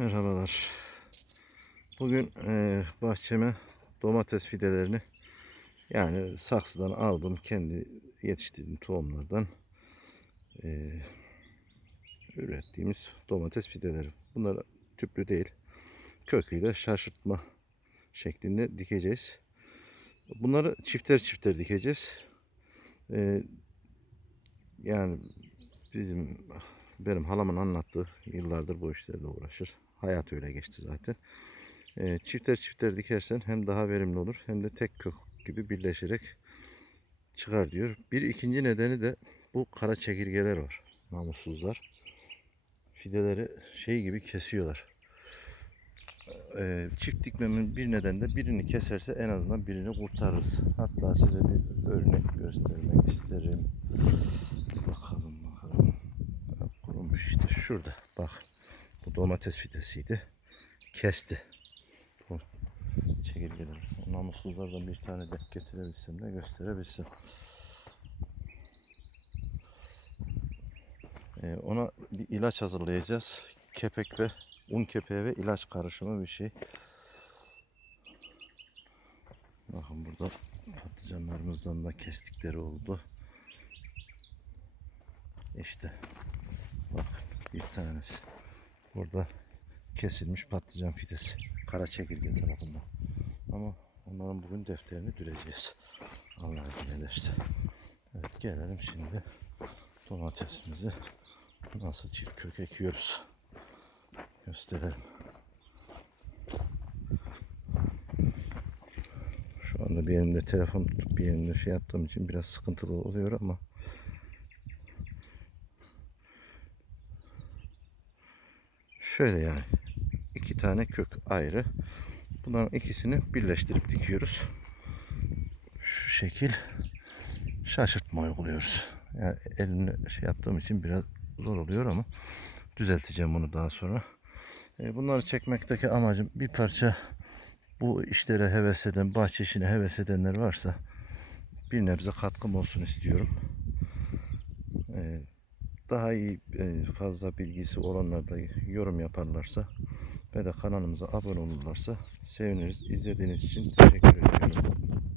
Merhabalar. Bugün eee, bahçeme domates fidelerini yani saksıdan aldım kendi yetiştirdiğim tohumlardan eee, ürettiğimiz domates fideleri. Bunlar tüplü değil. Köküyle şaşırtma şeklinde dikeceğiz. Bunları çifter çifter dikeceğiz. Eee, yani bizim benim halamın anlattığı yıllardır bu işlerle uğraşır. Hayat öyle geçti zaten. Ee, çifter çifter dikersen hem daha verimli olur hem de tek kök gibi birleşerek çıkar diyor. Bir ikinci nedeni de bu kara çekirgeler var. Namussuzlar. Fideleri şey gibi kesiyorlar. Ee, çift dikmemin bir nedeni de birini keserse en azından birini kurtarırız. Hatta size bir örnek göstermek isterim. Şurada. Bak. Bu domates fidesiydi. Kesti. Bu çekirgeler. Namussuzlardan bir tane denk getirebilsem de gösterebilsem. Ee, ona bir ilaç hazırlayacağız. Kepek ve un kepeği ve ilaç karışımı bir şey. Bakın burada patlıcanlarımızdan da kestikleri oldu. İşte bakın bir tanesi. Burada kesilmiş patlıcan fidesi. Kara çekirge tarafından. Ama onların bugün defterini düreceğiz. Allah izin ederse. Evet gelelim şimdi domatesimizi nasıl çift kök ekiyoruz. Gösterelim. Şu anda bir elimde telefon tutup bir elimde şey yaptığım için biraz sıkıntılı oluyor ama Şöyle yani. iki tane kök ayrı. Bunların ikisini birleştirip dikiyoruz. Şu şekil şaşırtma uyguluyoruz. Yani elimle şey yaptığım için biraz zor oluyor ama düzelteceğim bunu daha sonra. E, Bunları çekmekteki amacım bir parça bu işlere heves eden, bahçe işine heves edenler varsa bir nebze katkım olsun istiyorum. E, daha iyi e, fazla bilgisi olanlar da yorum yaparlarsa ve de kanalımıza abone olurlarsa seviniriz. İzlediğiniz için teşekkür ediyorum.